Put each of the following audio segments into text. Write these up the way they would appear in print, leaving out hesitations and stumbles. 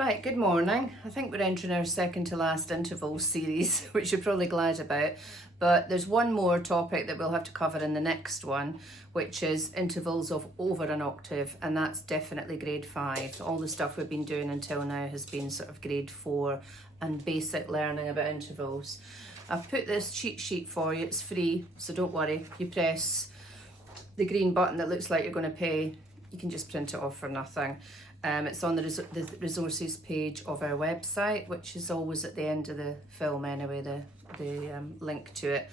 Right, good morning. I think we're entering our second to last interval series, which you're probably glad about. But there's one more topic that we'll have to cover in the next one, which is intervals of over an octave, and that's definitely grade 5. All the stuff we've been doing until now has been sort of grade 4 and basic learning about intervals. I've put this cheat sheet for you. It's free, so don't worry. You press the green button that looks like you're going to pay. You can just print it off for nothing. It's on the resources page of our website, which is always at the end of the film anyway, the link to it.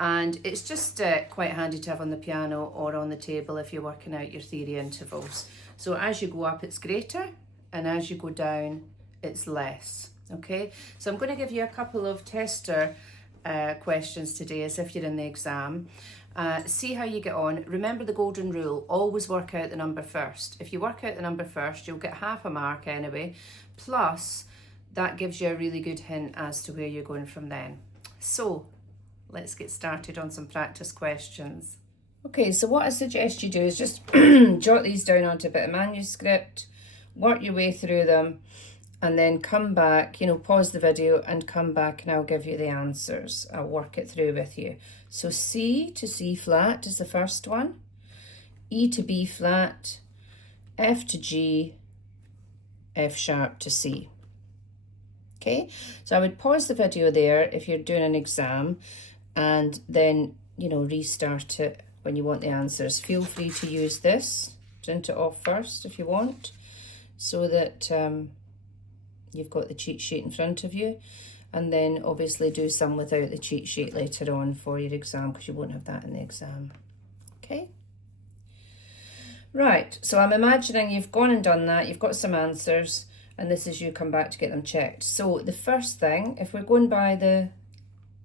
And it's just quite handy to have on the piano or on the table if you're working out your theory intervals. So as you go up, it's greater, and as you go down, it's less. Okay, so I'm going to give you a couple of tester questions today as if you're in the exam. See how you get on. Remember the golden rule, always work out the number first. If you work out the number first, you'll get half a mark anyway, plus that gives you a really good hint as to where you're going from then. So let's get started on some practice questions. Okay, so what I suggest you do is just jot these down onto a bit of manuscript, work your way through them, and then come back, pause the video and come back and I'll give you the answers. I'll work it through with you. So C to C flat is the first one, E to B flat, F to G, F sharp to C. Okay, so I would pause the video there if you're doing an exam and then, restart it when you want the answers. Feel free to use this, print it off first if you want, so that you've got the cheat sheet in front of you, and then obviously do some without the cheat sheet later on for your exam, because you won't have that in the exam. Okay, right, so I'm imagining you've gone and done that, you've got some answers, and this is you come back to get them checked. So the first thing, if we're going by the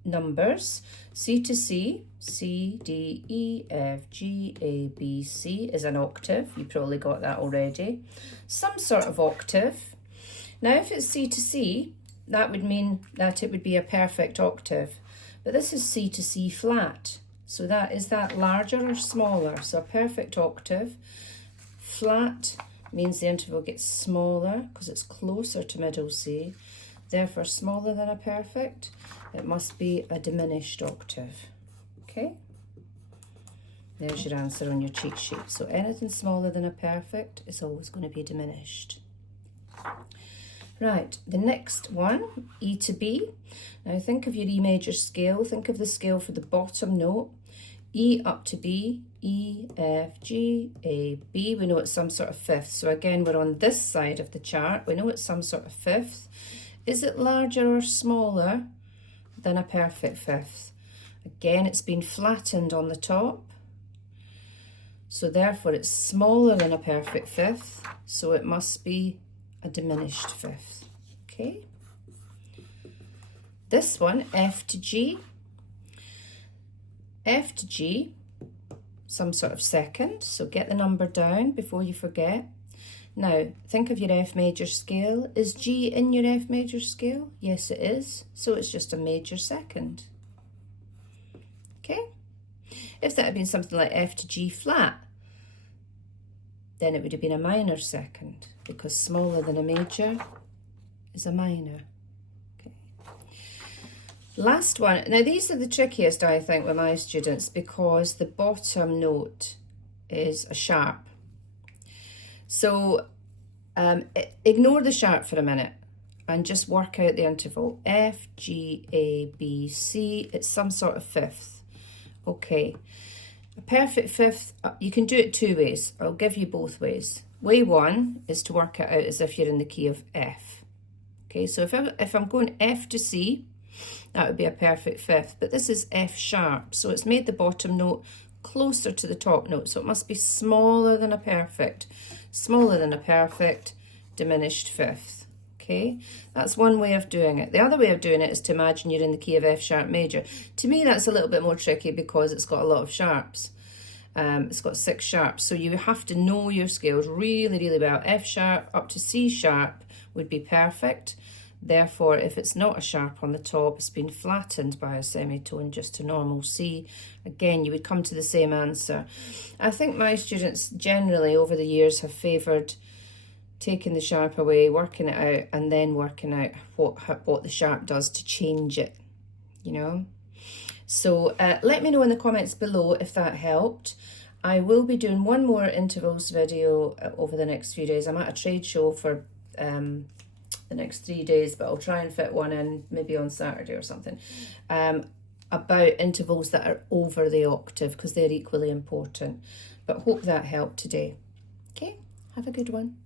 numbers, C to C, C, D, E, F, G, A, B, C is an octave. You probably got that already. Some sort of octave. Now, if it's C to C, that would mean that it would be a perfect octave. But this is C to C flat. So is that larger or smaller? So a perfect octave. Flat means the interval gets smaller because it's closer to middle C. Therefore, smaller than a perfect. It must be a diminished octave. Okay? There's your answer on your cheat sheet. So anything smaller than a perfect is always going to be diminished. Right, the next one, E to B. Now think of your E major scale. Think of the scale for the bottom note. E up to B, E, F, G, A, B. We know it's some sort of fifth. So again, we're on this side of the chart. We know it's some sort of fifth. Is it larger or smaller than a perfect fifth? Again, it's been flattened on the top. So therefore, it's smaller than a perfect fifth. So it must be a diminished fifth. Okay, this one, F to G. F to G, some sort of second, so get the number down before you forget. Now think of your F major scale. Is G in your F major scale? Yes, it is, so it's just a major second. Okay, if that had been something like F to G flat, then it would have been a minor second, because smaller than a major is a minor. Okay. Last one. Now these are the trickiest, I think, with my students, because the bottom note is a sharp. So ignore the sharp for a minute and just work out the interval. F, G, A, B, C. It's some sort of fifth. Okay. A perfect fifth, you can do it two ways. I'll give you both ways. Way one is to work it out as if you're in the key of F. Okay, so if I'm going F to C, that would be a perfect fifth. But this is F sharp, so it's made the bottom note closer to the top note. So it must be smaller than a perfect. Smaller than a perfect, diminished fifth. Okay, that's one way of doing it. The other way of doing it is to imagine you're in the key of F sharp major. To me, that's a little bit more tricky because it's got a lot of sharps. It's got 6 sharps, so you have to know your scales really, really well. F sharp up to C sharp would be perfect. Therefore, if it's not a sharp on the top, it's been flattened by a semitone just to normal C. Again, you would come to the same answer. I think my students generally over the years have favoured taking the sharp away, working it out, and then working out what the sharp does to change it, you know. So let me know in the comments below if that helped. I will be doing one more intervals video over the next few days. I'm at a trade show for the next 3 days, but I'll try and fit one in maybe on Saturday or something, about intervals that are over the octave, because they're equally important. But hope that helped today. Okay, have a good one.